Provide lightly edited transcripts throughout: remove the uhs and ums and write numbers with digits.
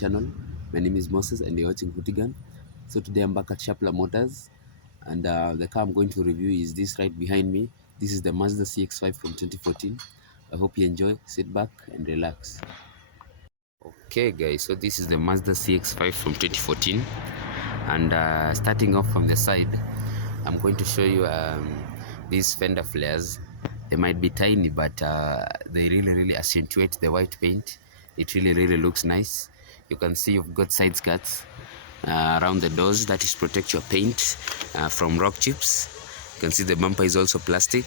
channel. My name is Moses and you're watching Hooligan. So today I'm back at Shapla Motors, and the car I'm going to review is this right behind me. This is the Mazda CX-5 from 2014. I hope you enjoy, sit back and relax. Okay guys, so this is the Mazda CX-5 from 2014, and starting off from the side, I'm going to show you these fender flares. They might be tiny, but they really accentuate the white paint. It really looks nice. You can see you've got side skirts around the doors, that is protect your paint from rock chips. You can see the bumper is also plastic.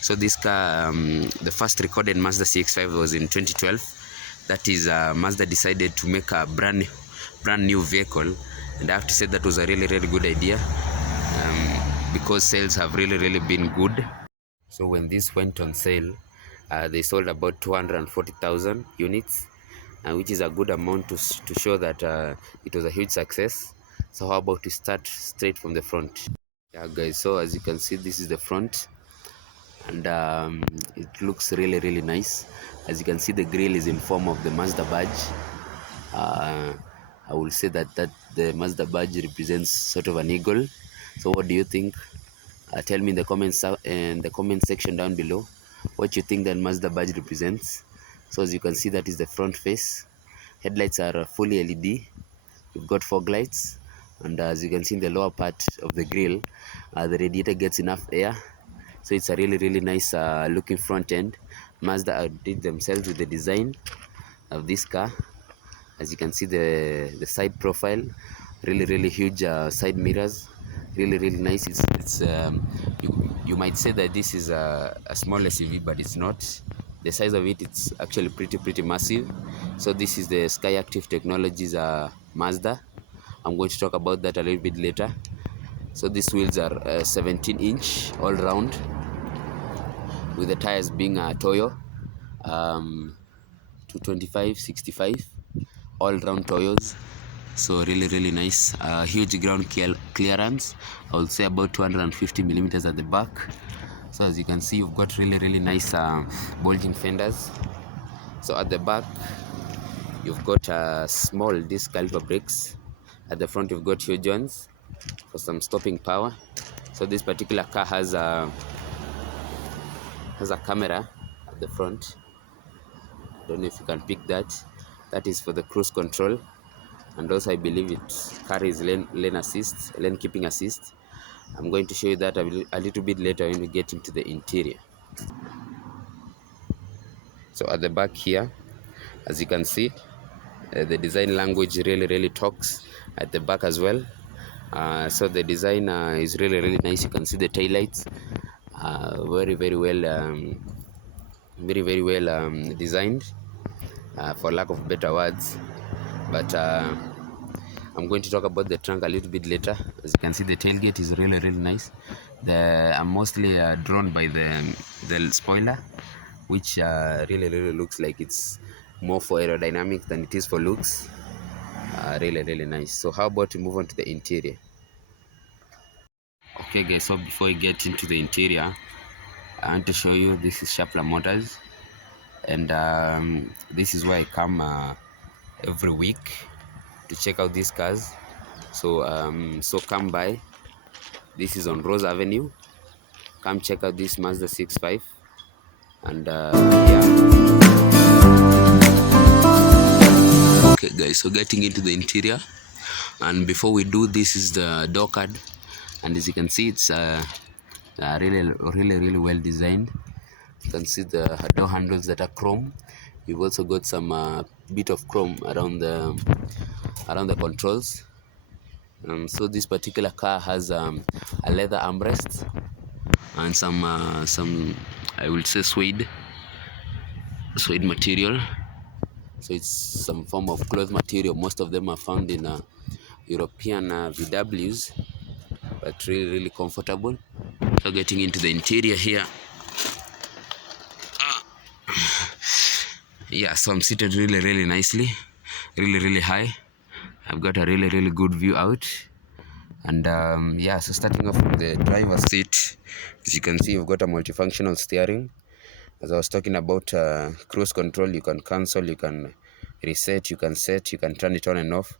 So this car, the first recorded Mazda CX-5 was in 2012. That is, Mazda decided to make a brand new vehicle, and I have to say that was a really good idea, because sales have really been good. So when this went on sale, they sold about 240,000 units, which is a good amount to show that it was a huge success. So how about we start straight from the front? Yeah guys, so as you can see, this is the front, and it looks really nice. As you can see, the grille is in form of the Mazda badge. I will say that the Mazda badge represents sort of an eagle. So what do you think? Tell me in the comment section down below what you think that Mazda badge represents. So as you can see, that is the front face. Headlights are fully LED. You've got fog lights, and as you can see in the lower part of the grille, the radiator gets enough air. So it's a really nice looking front end. Mazda outdid themselves with the design of this car. As you can see, the side profile, really huge side mirrors, really nice. It's you might say that this is a small SUV, but it's not. The size of it, it's actually pretty massive. So this is the Sky Active Technologies Mazda. I'm going to talk about that a little bit later. So these wheels are 17-inch all round, with the tires being Toyo 225/65 all round Toyos. So really nice. Huge ground clearance. I would say about 250 millimeters at the back. So as you can see, you've got really nice bulging fenders. So at the back, you've got small disc caliper brakes. At the front, you've got huge ones for some stopping power. So this particular car has a camera at the front. I don't know if you can pick that. That is for the cruise control, and also I believe it carries lane keeping assist. I'm going to show you that a little bit later when we get into the interior. So at the back here, as you can see, the design language really talks at the back as well. So the design is really nice. You can see the taillights, very well designed, for lack of better words. But I'm going to talk about the trunk a little bit later. As you can see, the tailgate is really nice. I'm mostly drawn by the spoiler, which really looks like it's more for aerodynamics than it is for looks. Really nice. So how about we move on to the interior? Okay guys, so before we get into the interior, I want to show you, this is Shapla Motors, and this is where I come every week to check out these cars. So so come by. This is on Rose Avenue. Come check out this Mazda CX-5, and yeah. Okay guys, so getting into the interior, and before we do, this is the door card, and as you can see, it's really well designed. You can see the door handles that are chrome. You've also got some bit of chrome around the controls. So this particular car has a leather armrest and some I will say suede material. So it's some form of cloth material. Most of them are found in European VWs, but really comfortable. So getting into the interior here, yeah, so I'm seated really nicely, really high. I've got a really good view out. And yeah, so starting off from the driver's seat, as you can see, you've got a multifunctional steering. As I was talking about cruise control, you can cancel, you can reset, you can set, you can turn it on and off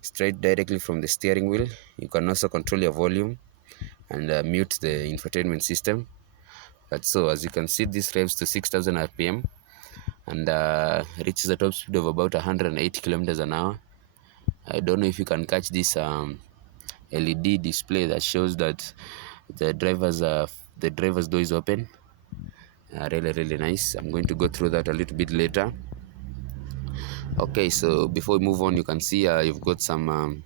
straight directly from the steering wheel. You can also control your volume and mute the infotainment system. But so as you can see, this revs to 6,000 rpm and reaches a top speed of about 180 kilometers an hour. I don't know if you can catch this LED display that shows that the driver's door is open. Really nice. I'm going to go through that a little bit later. Okay, so before we move on, you can see you've got some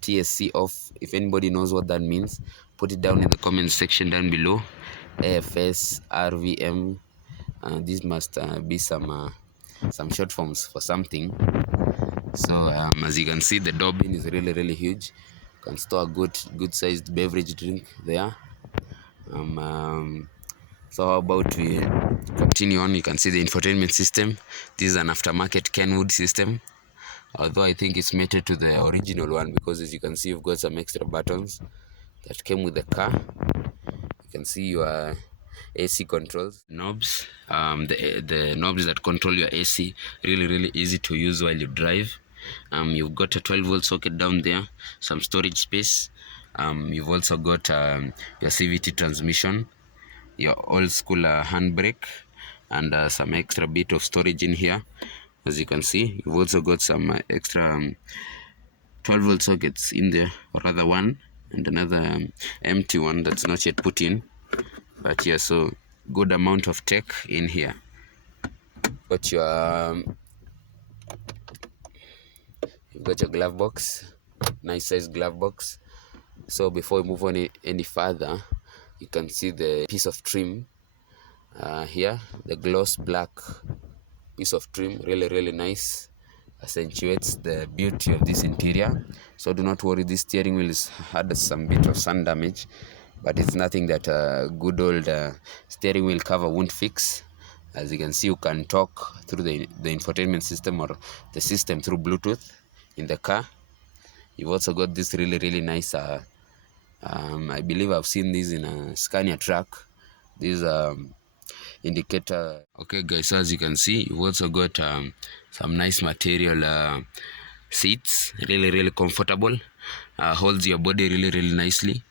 TSC off. If anybody knows what that means, put it down in the comment section down below. AFS, RVM, these must be some short forms for something. So as you can see, the door bin is really huge. You can store a good sized beverage drink there. So how about we continue on? You can see the infotainment system. This is an aftermarket Kenwood system, although I think it's mated to the original one, because as you can see, you've got some extra buttons that came with the car. You can see your AC controls, knobs, the knobs that control your AC, really easy to use while you drive. You've got a 12-volt socket down there, some storage space. You've also got your CVT transmission, your old school handbrake, and some extra bit of storage in here. As you can see, you've also got some extra 12-volt sockets in there, or rather one, and another empty one that's not yet put in. But yeah, so good amount of tech in here. But you've got your glove box, nice size glove box. So before we move on any further, you can see the piece of trim here, the gloss black piece of trim, really nice, accentuates the beauty of this interior. So do not worry, this steering wheel has had some bit of sun damage, but it's nothing that a good old steering wheel cover won't fix. As you can see, you can talk through the infotainment system or the system through Bluetooth in the car. You've also got this really nice I believe I've seen this in a Scania truck, this indicator. Okay guys, so as you can see, you've also got some nice material seats, really comfortable, holds your body really nicely,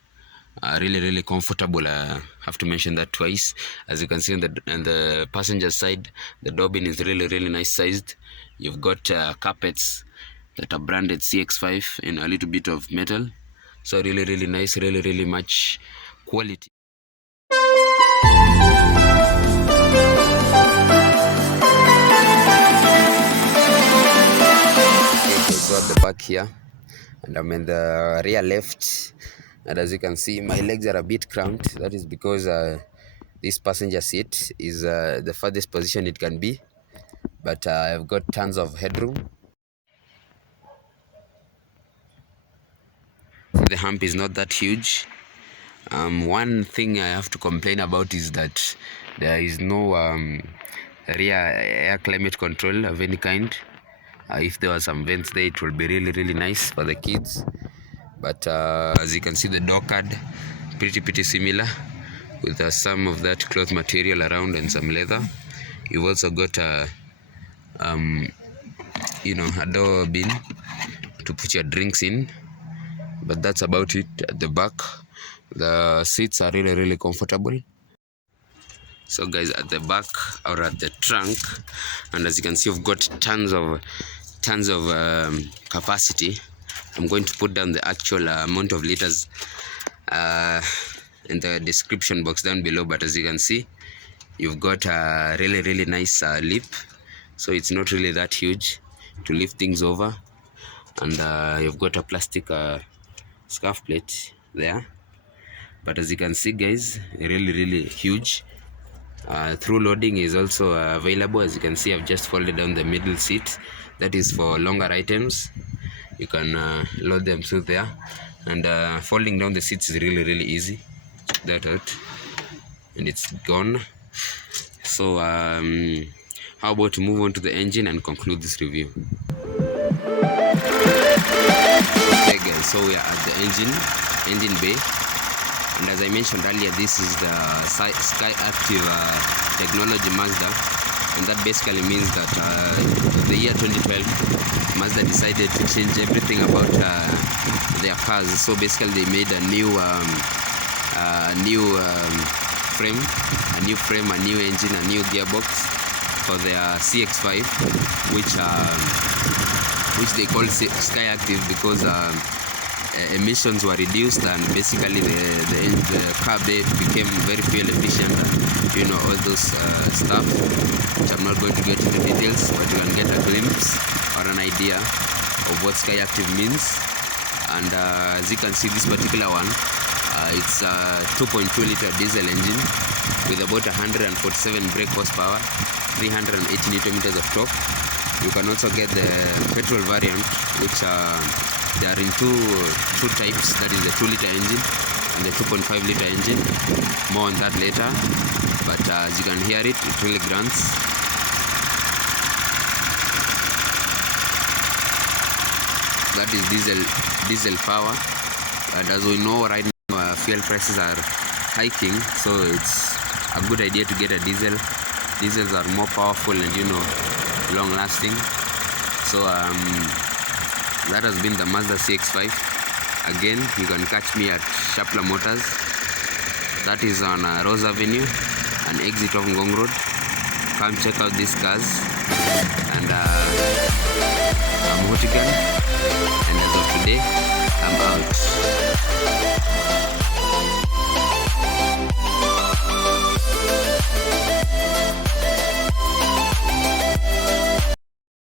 really comfortable. Have to mention that twice. As you can see on the passenger side, the door bin is really nice sized. You've got carpets that are branded CX-5 in a little bit of metal, so really nice, really much quality. So at the back here, and I'm in the rear left, and as you can see, my legs are a bit cramped. That is because this passenger seat is the farthest position it can be, but I've got tons of headroom. The hump is not that huge. One thing I have to complain about is that there is no rear air climate control of any kind. If there were some vents there, it will be really nice for the kids. But as you can see, the door card pretty similar, with some of that cloth material around and some leather. You've also got a door bin to put your drinks in, but that's about it. At the back, the seats are really comfortable. So guys, at the back or at the trunk, and as you can see, you've got tons of capacity. I'm going to put down the actual amount of liters in the description box down below, but as you can see, you've got a really nice lip, so it's not really that huge to lift things over. And you've got a plastic scuff plate there, but as you can see guys, really huge. Through loading is also available. As you can see, I've just folded down the middle seat. That is for longer items. You can load them through there, and folding down the seats is really easy. Check that out, and it's gone. So how about to move on to the engine and conclude this review? Okay guys, so we are at the engine bay, and as I mentioned earlier, this is the Sky Active technology Mazda. and that basically means that the year 2012 Mazda decided to change everything about their cars. So basically they made a new frame, a new engine, a new gearbox for their CX-5, which they call Sky Active, because emissions were reduced, and basically the car became very fuel efficient, and you know, all those stuff, which I'm not going to get into details, but you can get a glimpse or an idea of what Sky Active means. And as you can see, this particular one, it's a 2.2 liter diesel engine with about 147 brake horsepower, 380 Newton meters of torque. You can also get the petrol variant, which they are in two types, that is the 2 liter engine and the 2.5 liter engine. More on that later, but as you can hear it really grunts. That is diesel power, and as we know right now, fuel prices are hiking, so it's a good idea to get a diesel. Diesels are more powerful and, you know, long lasting. So that has been the Mazda CX-5. Again, you can catch me at Shapla Motors. That is on Rose Avenue, an exit of Ngong Road. Come check out these cars. And I'm Hotigan, and as of today, I'm out.